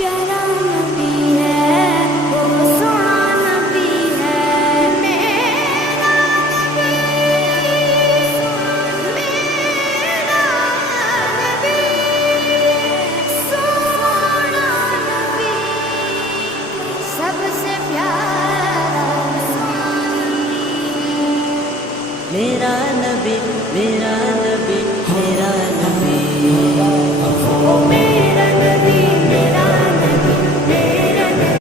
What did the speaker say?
प्यारा नबी है, वो सोना नबी है, मेरा नबी, मेरा नबी, सोना नबी, सबसे प्यारा मेरा नबी, मेरा